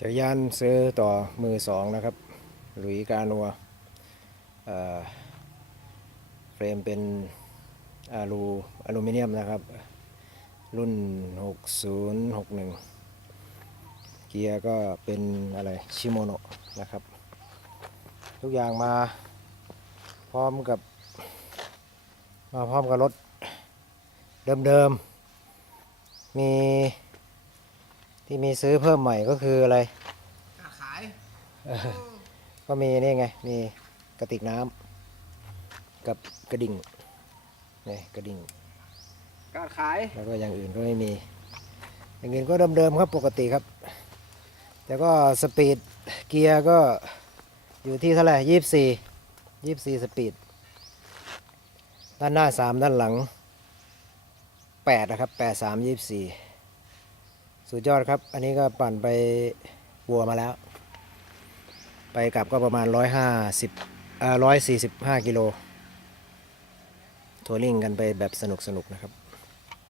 จักรยานซื้อต่อมือสองนะครับ หลุยกานัวเเฟรมเป็นอะลูอลูมิเนียมนะครับ รุ่น 6061 เกียร์ก็เป็นอะไรชิโมโนะนะครับ ทุกอย่างมาพร้อมกับมาพร้อมกับรถเดิมๆ มี ที่มีซื้อเพิ่มใหม่ก็คืออะไรการขายก็มีนี่ไง มีกระติกน้ำกับกระดิ่งนี่กระดิ่ง การขาย แล้วก็อย่างอื่นก็ไม่มี อย่างอื่นก็เดิมๆครับปกติครับ แต่ก็สปีดเกียร์ก็อยู่ที่เท่าไหร่ยี่สี่ยี่สี่สปีด ด้านหน้าสามด้านหลังแปดนะครับแปดสามยี่สี่ สุดยอดครับ อันนี้ก็ปั่นไปวัวมาแล้ว ไปกลับก็ประมาณร้อยห้าสิบอ่าร้อยสี่สิบห้ากิโลทัวริงกันไปแบบสนุกสนุกนะครับ